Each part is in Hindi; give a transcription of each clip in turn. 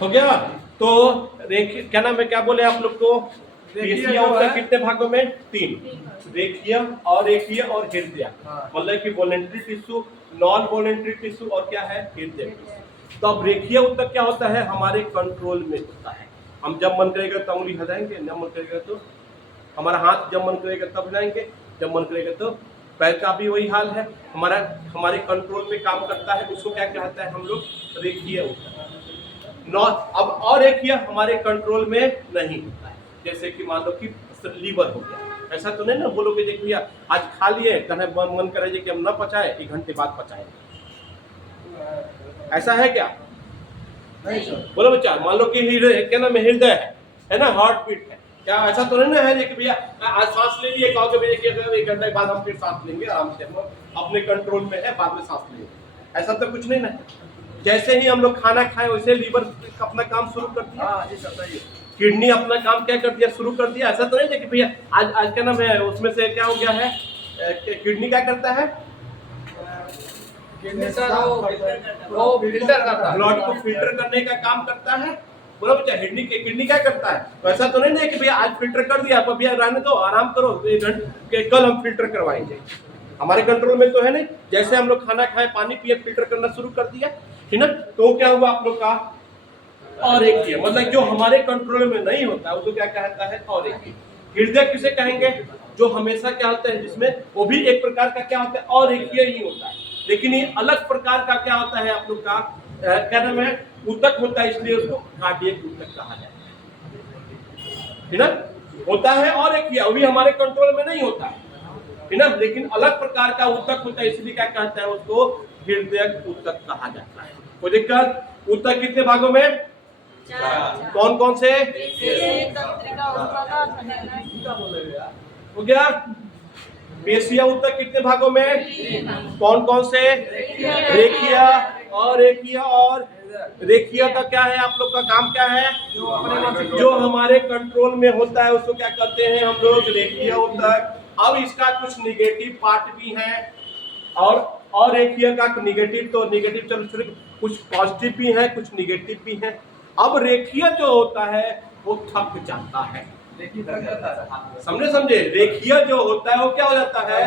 हो गया। तो रेखीय क्या नाम है, क्या बोले आप लोग को, पेशियां होता है कितने भागों में, 3, रेखीय, अरेखीय और हृदय। मतलब कि voluntary tissue, non voluntary tissue और क्या है, हृदय। तो अब रेखीय ऊतक क्या होता है, हमारे कंट्रोल में होता है। हम जब मन करेगा तो उंगली हिलाएंगे, जब मन करेगा तो हमारा हाथ, जब मन करेगा तब हिलाएंगे, जब मन करेगा तो पैर का भी वही हाल है, हमारे कंट्रोल में काम करता है। उसको क्या कहता है हम लोग, रेखीय ऊतक। अब अरेखीय हमारे कंट्रोल में नहीं होता है। जैसे कि मान लो कि लीवर हो गया, ऐसा तो नहीं ना बोलोगे देख भैया आज खा लिए, मन करे कि हम न पचाए, 1 घंटे बाद पचाए, ऐसा है क्या? नहीं सर। बोलो बच्चा, मान लो कि हृदय क्या नाम हृदय है ना, हार्ट बीट है, क्या ऐसा तो नहीं ना है कि भैया आज सांस ले लिए, कहोगे भैया कि 1 घंटे बाद हम फिर सांस लेंगे आराम से, हम अपने कंट्रोल में है, बाद में सांस लेंगे, ऐसा तो कुछ नहीं ना। जैसे ही हम लोग खाना खाए वैसे लीवर अपना काम शुरू कर दिया, किडनी अपना काम क्या कर दिया, शुरू कर दिया। ऐसा तो नहीं है कि भैया आज क्या नाम है, उसमें से क्या हो गया है, किडनी क्या करता है, किडनी सर वो फिल्टर करता है, ब्लड को फिल्टर करने का काम करता है। बोलो बच्चा, किडनी क्या करता है? तो ऐसा तो नहीं है कि भैया आज फिल्टर कर दिया, आप भैया रहने दो, आराम करो, 1 घंटे कल हम फिल्टर करवाएंगे, हमारे कंट्रोल में तो है नहीं। जैसे हम लोग खाना खाए, पानी पिए, फिल्टर करना शुरू कर दिया, ठीक ना। तो क्या हुआ आप लोग का, अरेखीय, मतलब जो हमारे कंट्रोल में नहीं होता है उसको क्या कहता है, अरेखीय। हृदय किसे कहेंगे, जो हमेशा क्या होता है, जिसमें वो भी एक प्रकार का क्या होता है, अरेखीय ही होता है, लेकिन ये अलग प्रकार का क्या होता है आप लोग का, क्या नाम है, ऊतक होता है, इसलिए उसको कार्डियक ऊतक कहा जाता है, ठीक ना। होता है अरेखीय, वो भी हमारे कंट्रोल में नहीं होता है, ठीक ना, लेकिन अलग प्रकार का ऊतक होता है, इसलिए क्या कहता है उसको, हृदय ऊतक कहा जाता है। कोई दिक्कत? ऊतक कितने भागों में, कौन कौन से, हो गया। पेशिया ऊतक कितने भागों में, कौन कौन से, रेखीय, अरेखीय और रेखीय का क्या है आप लोग का काम क्या है, जो हमारे कंट्रोल में होता है उसको क्या कहते हैं हम लोग, रेखीय ऊतक। अब इसका कुछ निगेटिव पार्ट भी है, और अरेखीय का निगेटिव, तो निगेटिव चलो, कुछ पॉजिटिव भी है, कुछ निगेटिव भी है। अब रेखीय जो होता है वो थक जाता है, समझे, रेखीय जो होता है वो क्या हो जाता है,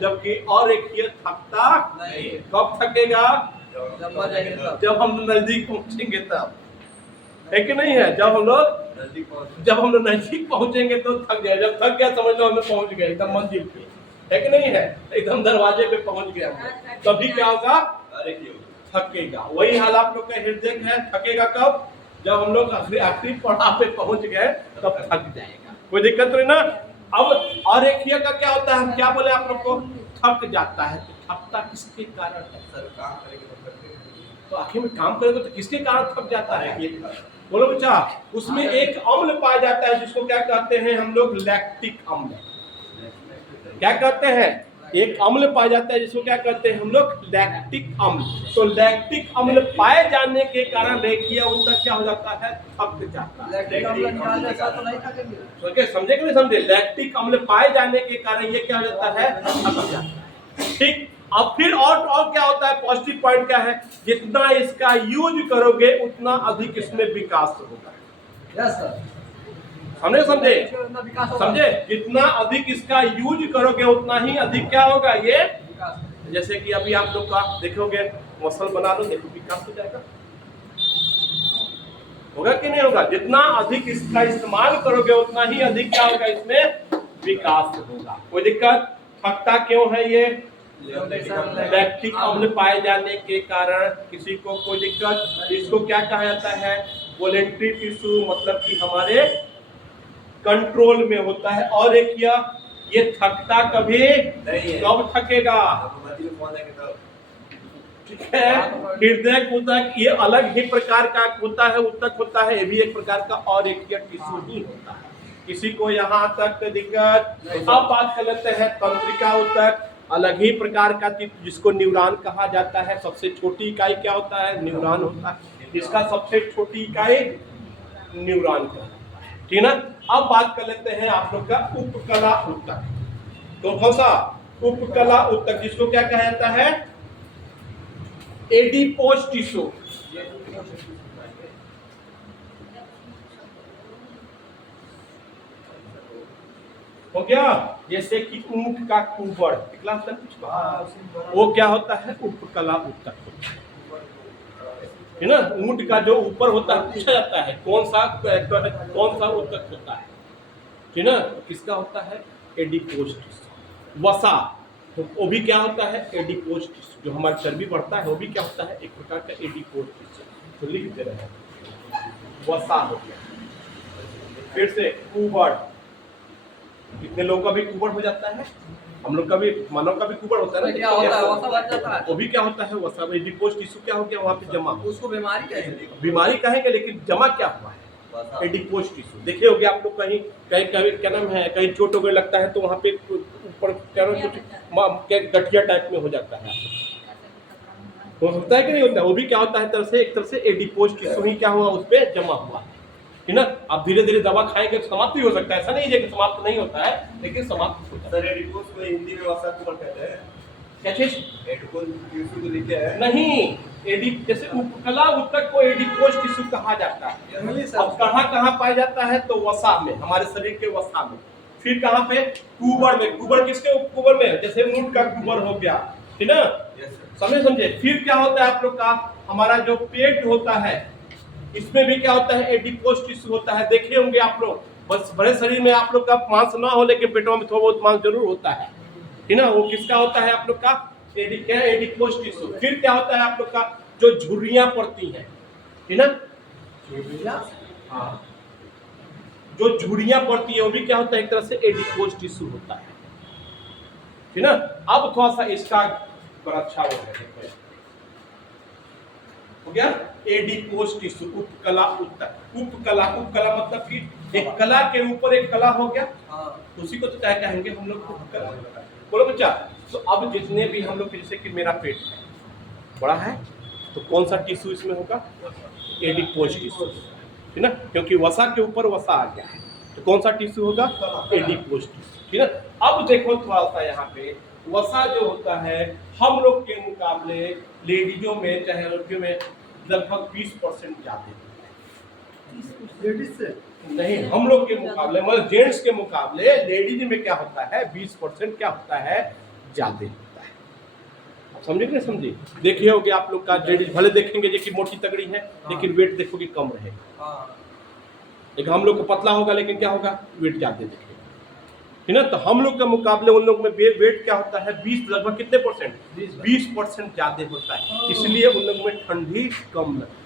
जबकि अरेखीय थकता नहीं। कब थकेगा, जब हम नजदीक पहुंचेंगे तब, है कि नहीं है, जब हम लोग नजदीक पहुंचेंगे तो थक गए, जब थक गया समझ लो हम लोग पहुंच गए एकदम मंजिल पे, है कि नहीं है, एकदम दरवाजे पे पहुंच गया, तभी क्या होगा, थकेगा। वही हाल आप लोग का हृदय है, थकेगा कब, जब हम लोग आखिरी पड़ाव पे पहुंच गए तब थक जाएगा। कोई दिक्कत तो नहीं ना। अब अरेखीय का क्या होता है, हम क्या बोले आप लोग को, थक जाता है। तो थकता किसके कारण है, सर काम करेंगे तो आखिर में काम करेंगे तो किसके कारण थक जाता है, ये बोलो बच्चा। उसमें एक अम्ल पाया जाता है जिसको क्या कहते हैं हम लोग, लैक्टिक अम्ल। क्या कहते हैं, एक अम्ल पाया जाता है जिसको क्या कहते हैं हम लोग, लैक्टिक अम्ल। तो लैक्टिक अम्ल पाए जाने के कारण रेखीय ऊतक क्या हो जाता है, थक जाता है। समझे कि नहीं समझे, लैक्टिक अम्ल पाए जाने के कारण ये क्या हो जाता है, थक जाता है। ठीक, अब फिर और क्या होता है, पॉजिटिव पॉइंट क्या है, जितना इसका यूज करोगे उतना अधिक इसमें विकास होगा। यस सर, समझे, जितना अधिक इसका यूज करोगे उतना ही अधिक क्या होगा, ये जैसे कि अभी आप लोग का देखोगे, मसल बना लो, देखो विकास हो जाएगा, होगा कि नहीं होगा। जितना अधिक इसका इस्तेमाल करोगे उतना ही अधिक क्या होगा, इसमें विकास होगा। कोई दिक्कत, थकता क्यों है ये, लैक्टिक अम्ल पाए जाने के कारण। किसी को कोई दिक्कत, इसको क्या कहा जाता है, वॉलेंट्री टिश्यू, मतलब कि हमारे कंट्रोल में होता है। और एक ये थकता कभी नहीं, कब थकेगा, ठीक है। हृदय ऊतक ये अलग ही प्रकार का होता है, ऊतक होता है, ये भी एक प्रकार का और एक टिश्यू ही होता है। किसी को यहाँ तक दिक्कत। अब बात कर लेते हैं तंत्रिका ऊतक, अलग ही प्रकार का, जिसको न्यूरॉन कहा जाता है। सबसे छोटी इकाई क्या होता है, न्यूरॉन होता है। इसका सबसे छोटी इकाई न्यूरॉन का, ठीक ना। अब बात कर लेते हैं आप लोग का उपकला ऊतक। तो कौन सा, उपकला ऊतक, जिसको क्या कहा जाता है, एडिपोज टिश्यू। हो गया। जैसे कि ऊंट का कुबड़, क्लास में कुछ वो क्या होता है, उपकला उत्तक होता है ना। ऊंट का जो ऊपर होता है पूछा जाता है कौन सा उत्तक होता है, ठीक ना। किसका होता है, एडिपोज टिश्यू। वसा तो वो भी क्या होता है, एडिपोज टिश्यू। जो हमारा चर्बी बढ़ता है वो भी क्या होता है, एक प्रकार का एडिपोज टिश्यू। तो लिख दे रहे हैं, वसा हो गया। फिर से कुबड़, कितने लोगों का भी कुबड़ हो जाता है, हम लोग का भी, मानव का भी कुबड़ होता है ना। क्या होता है, वसा बन जाता है। वो भी क्या होता है, वसा एडिपोज टिश्यू क्या हो गया, वहाँ पे जमा। उसको बीमारी कहेंगे, बीमारी कहेंगे, लेकिन जमा क्या हुआ है, एडिपोज टिश्यू। देखे होगे आप लोग कहीं कहीं कहीं क्या नाम है, कहीं चोट वगैरह लगता है तो वहाँ पे ऊपर क्या नाम कुछ गठिया टाइप में हो जाता है, वो होता है कि नहीं होता है। वो भी क्या होता है, तरह से एक तरह से एडिपोज टिश्यू ही क्या हुआ, उस पर जमा हुआ है ना। आप धीरे धीरे दवा खाएंगे तो समाप्त भी हो सकता है, ऐसा नहीं है कि समाप्त नहीं होता है, लेकिन समाप्त होता है। सर एडिपोज को हिंदी में वसा कुबड़ कहते हैं। क्या चीज, एडिपोज टिश्यू को लिखा है नहीं, जैसे उपकला उत्तक को एडिपोज टिश्यू कहा जाता है। अब कहाँ पाया जाता है, तो वसा में, हमारे शरीर के वसा में। फिर कहाँ पे, कुबड़ में। कुबड़ किसके कुबड़ में, जैसे ऊंट का कुबड़ हो गया, ठीक ना, समझे। फिर क्या होता है आप लोग का, हमारा जो पेट होता है इसमें भी क्या होता है, एडिपोज टिश्यू होता है। देखे होंगे आप लोग, बस बड़े शरीर में आप लोग का मांस ना हो, लेकिन पेटों में थोड़ा बहुत मांस जरूर होता है, ठीक ना। वो किसका होता है आप लोग का, एडिपोज टिश्यू। फिर क्या होता है आप लोग का, जो झुर्रियां पड़ती हैं, ठीक ना, हाँ, जो झुर्रियां पड़ती है वो भी क्या होता है, एक तरह से एडिपोज टिश्यू होता है, ठीक ना। अब थोड़ा सा इसका बड़ा अच्छा हो गया, एडिपोज टिश्यू, उपकला उत्तक। उपकला मतलब कि एक कला के ऊपर एक कला हो गया, उसी को तो क्या कहेंगे हम लोग, उपकला। बोलो बच्चा। तो अब जितने भी हम लोग, जैसे कि मेरा पेट है बड़ा है, तो कौन सा टिश्यू इसमें होगा, एडिपोज टिश्यू, ठीक ना, क्योंकि वसा के ऊपर वसा आ गया है, तो कौन सा टिश्यू होगा, एडिपोज टिश्यू, ठीक ना। अब देखो थोड़ा सा यहाँ पे, वसा जो होता है हम लोग के मुकाबले लेडीजों में चाहे लड़कियों में लगभग 20% ज्यादा लेडीज से नहीं, हम लोग के मुकाबले, मतलब जेंट्स के मुकाबले लेडीज में क्या होता है, 20% क्या होता है, ज्यादा होता है। समझे कि नहीं समझे। देखिए होगे आप लोग का, लेडीज भले देखेंगे जो कि मोटी तगड़ी है, लेकिन वेट देखोगे कम रहेगा। लेकिन हम लोग को पतला होगा, लेकिन क्या होगा, वेट ज्यादा दिखेगा, ठीक ना। तो हम लोग के मुकाबले उन लोग में वेट क्या होता है, 20 लगभग कितने परसेंट, 20% ज्यादा होता है। इसलिए उन लोग में ठंडी कम लगती है।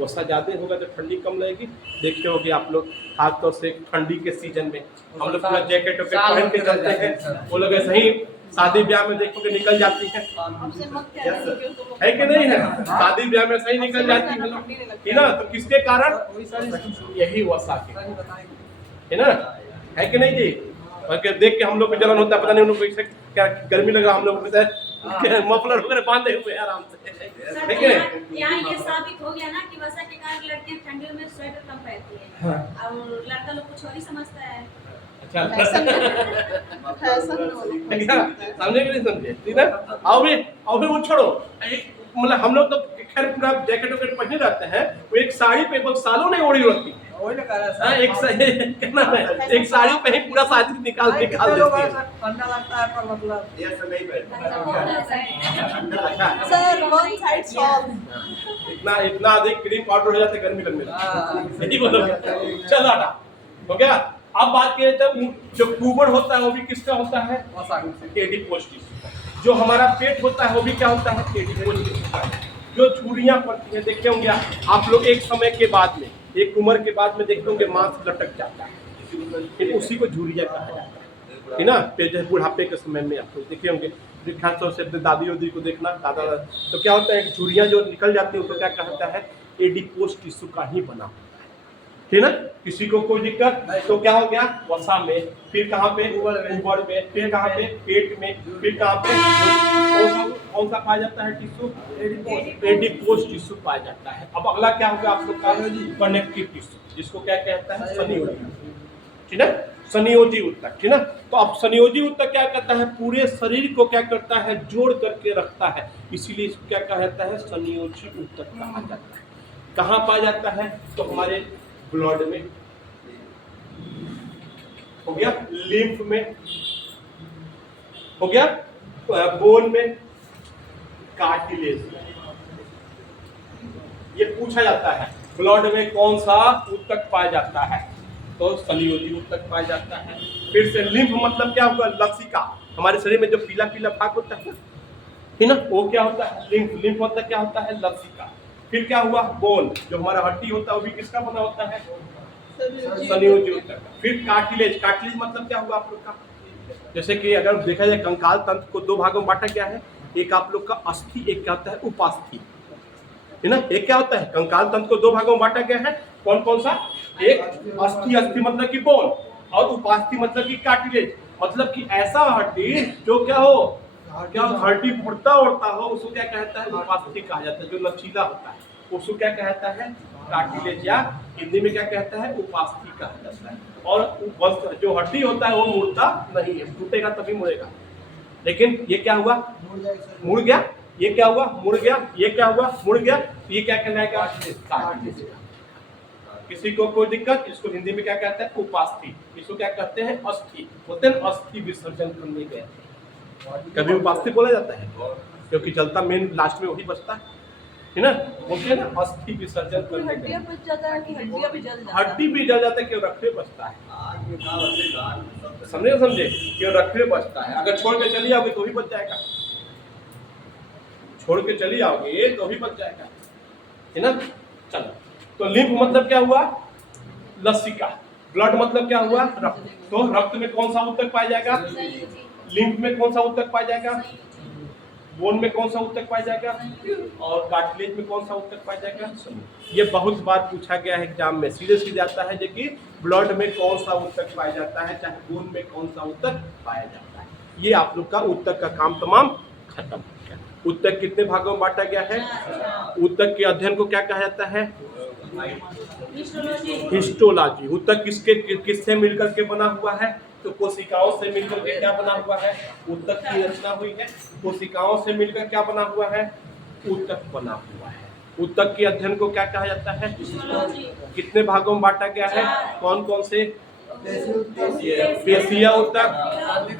वसा ज्यादा होगा तो ठंडी कम लगेगी। देखे होगे आप लोग, खासतौर से ठंडी के सीजन में हम लोग पूरा जैकेट वैकेट पहन के चलते हैं, वो लोग ऐसे ही शादी ब्याह में देखोगे निकल जाती है कि नहीं है, शादी ब्याह में सही निकल जाती है ना। तो किसके कारण, यही वसा के, है ना, है कि नहीं जी। देख के हम लोग को जलन होता है, पता नहीं उन लोग को क्या गर्मी लग रहा, हम लोग मफलर वगैरह बांधे हुए आराम से। यहाँ ये साबित हो गया ना कि वसा के कारण लड़कियां ठंडियों में स्वेटर कम पहनती है, और लड़का लोग कुछ और ही समझता है। अच्छा, समझे कि नहीं समझे, ठीक है। अभी वो छोड़ो, मतलब हम लोग तो खैर पूरा जैकेट वैकेट पहने रहते हैं, वो एक साड़ी पे बहुत सालों नहीं ओढ़ी रहती है, एक साड़ी पे ही पूरा शादी निकाल देती है। ठंडा लगता है पर मतलब ये सब नहीं इतना अधिक क्रीम पाउडर हो जाता है गर्मी लगने लगती है। चलो हटा, हो गया। अब बात करें तब जो कुबड़ होता है वो भी किसका होता है, एडिपोज टिश्यू। जो हमारा पेट होता है वो भी क्या होता है, एडिपोज टिश्यू। जो झुर्रियां पड़ती है, देखे होंगे आप लोग, एक समय के बाद में, एक उम्र के बाद में देखते होंगे मांस लटक जाता है, उसी को झुर्रियां कहा जाता है, ठीक ना। बुढ़ापे के समय में आप लोग देखे होंगे, खासतौर से अपने दादी वादी को देखना, दादा, तो क्या होता है, झुर्रियां जो निकल जाती है उसको क्या कहता है, एडिपोज टिश्यू का ही बना होता है, ठीक ना। किसी को कोई दिक्कत तो क्या हो गया, वसा में, फिर कहाँ पे, उबड़ में, फिर कहाँ पे, पेट में, फिर कहाँ पे, कौन सा पाया जाता है टिश्यू, एडिपोज टिश्यू पाया जाता है। अब अगला क्या होगा आप लोग का, कनेक्टिव टिश्यू, जिसको क्या कहता है, संयोजी, ठीक है, संयोजी उत्तक, ठीक ना। तो अब संयोजी उत्तक क्या करता है, पूरे शरीर को क्या करता है, जोड़ करके रखता है, इसीलिए इसको क्या कहता है, संयोजी उत्तक कहा जाता है। कहाँ पाया जाता है, तो हमारे ब्लड में, हो गया लिम्फ में, हो गया बोन में, कार्टिलेज में। ये पूछा जाता है ब्लड में कौन सा ऊतक पाया जाता है, तो संयोजी ऊतक पाया जाता है। फिर से लिम्फ मतलब क्या होगा, लसिका, हमारे शरीर में जो पीला पीला भाग होता है ना, वो क्या होता है लिम्फ। लिम्फ मतलब क्या होता है, लसिका। फिर क्या हुआ, बोन, जो हमारा हड्डी होता है वो भी किसका बना होता है, संयोजी ऊतक। फिर कार्टिलेज, कार्टिलेज मतलब क्या हुआ आप लोग का, जैसे कि अगर देखा जाए कंकाल तंत्र को दो भागों में बांटा गया है, एक आप लोग का अस्थि, एक क्या होता है उपास्थि, है ना। एक क्या होता है, कंकाल तंत्र को दो भागों में बांटा गया है, कौन कौन सा, एक अस्थि, अस्थि मतलब कि बोन, और उपास्थि मतलब कि कार्टिलेज, मतलब कि ऐसा हड्डी जो क्या हो, क्या हड्डी उड़ता उड़ता हो, उसको क्या कहता है, उपास्थि कहा जाता है। जो लचीला होता है उसको क्या कहता है, कार्टिलेज, या हिंदी में क्या कहता है, उपास्थि कहा जाता है। और जो हड्डी होता है वो मुड़ता नहीं है, टूटेगा तभी मुड़ेगा। लेकिन ये क्या हुआ, मुड़ गया, ये क्या हुआ, मुड़ गया, ये क्या हुआ, मुड़ गया, ये क्या कहलाएगा, कार्टिलेज। किसी को कोई दिक्कत, इसको हिंदी में क्या कहते हैं, उपास्थि। इसको क्या कहते हैं, अस्थि। होते हैं अस्थि विसर्जन करने गए, कभी उपास्थि बोला जाता है क्योंकि चलता मेन लास्ट में वही बचता है ना, बोलते हैं ना अस्थि विसर्जन करने गए। हड्डी भी जल जाता है, केवल रखवे बचता है, समझे, केवल रखवे बचता है। अगर छोड़ के चली आओगे तो भी बच जाएगा, छोड़ के चली आओगे तो भी बच जाएगा, है ना। चलो, तो लिम्फ मतलब क्या हुआ, लसिका। ब्लड मतलब क्या हुआ, रक्त। तो रक्त में कौन सा ऊतक पाया जाएगा, लिम्फ में कौन सा ऊतक पाया जाएगा, बोन में कौन सा ऊतक पाया जाएगा, और कार्टिलेज में कौन सा ऊतक पाया जाएगा। ये बहुत बार पूछा गया है एग्जाम में, सीधे सीधे आता है कि ब्लड में कौन सा ऊतक पाया जाता है, चाहे बोन में कौन सा ऊतक पाया जाता है। ये आप लोग का ऊतक का काम तमाम खत्म हो गया। ऊतक कितने भागों में बांटा गया है, ऊतक के अध्ययन को क्या कहा जाता है, हिस्टोलॉजी। ऊतक किससे मिलकर के बना हुआ है, तो कोशिकाओं से मिलकर के क्या बना हुआ है, ऊतक की रचना हुई है। कोशिकाओं से मिलकर क्या बना हुआ है, ऊतक बना हुआ है। ऊतक के अध्ययन को क्या कहा जाता है, कितने भागों में बांटा गया है, कौन कौन से, पेशीय ऊतक,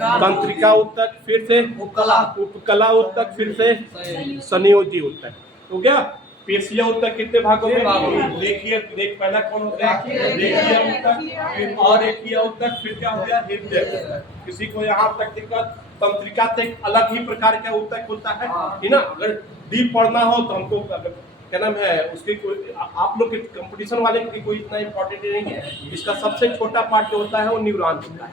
तंत्रिका ऊतक, फिर से उपकला ऊतक, फिर से संयोजी ऊतक। हो गया। पेशीय ऊतक कितने भागों में, रेखीय, पहला कौन होता है, रेखीय ऊतक, फिर अरेखीय ऊतक, फिर क्या हो गया, हृदय ऊतक। किसी को यहाँ तक दिक्कत, तंत्रिका से एक अलग ही प्रकार का ऊतक होता है ना। अगर डीप पढ़ना हो तो हमको क्या नाम है उसकी, कोई आप लोग के कंपटीशन वाले की कोई इतना इम्पोर्टेंट नहीं है। इसका सबसे छोटा पार्ट जो होता है वो न्यूरॉन होता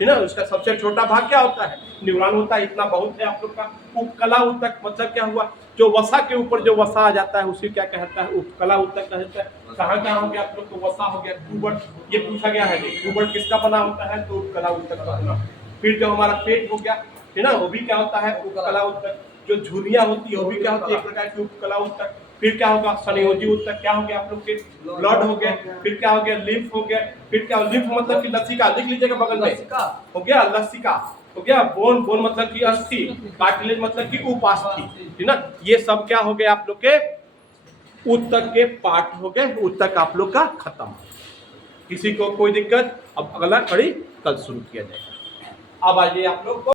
है ना। उसका सबसे छोटा भाग क्या होता है, न्यूरॉन होता है। इतना बहुत है आप लोग का। उपकला ऊतक मतलब क्या हुआ, जो वसा के ऊपर जो वसा आ जाता है उसी क्या कहता है, उपकला ऊतक कहता है। कहाँ कहाँ हो गया आप लोग को, वसा हो गया, ट्यूबर्ट, ये पूछा गया है। ट्यूबर्ट किसका बना होता है, तो उपकला ऊतक का बना। फिर जो हमारा पेट हो गया है ना, वो भी क्या होता है, उपकला ऊतक। जो झुर्रियाँ होती है वो भी क्या होती है, एक प्रकार की उपकला ऊतक। फिर क्या होगा, संयोजी ऊतक। क्या हो गया आप लोग के, ब्लड हो गया। फिर क्या हो गया, लिम्फ हो गया। फिर क्या, लिम्फ मतलब कि लसिका, लिख लीजिएगा बगल में, हो गया लसिका, हो गया। बोन, बोन मतलब कि अस्थि, कार्टिलेज मतलब कि उपास्थि, है ना। ये सब क्या हो गया आप लोग के ऊतक के पार्ट हो गए। ऊतक आप लोग का खत्म। किसी को कोई दिक्कत, अब अगला कड़ी कल शुरू किया जाएगा। अब आइए आप लोग को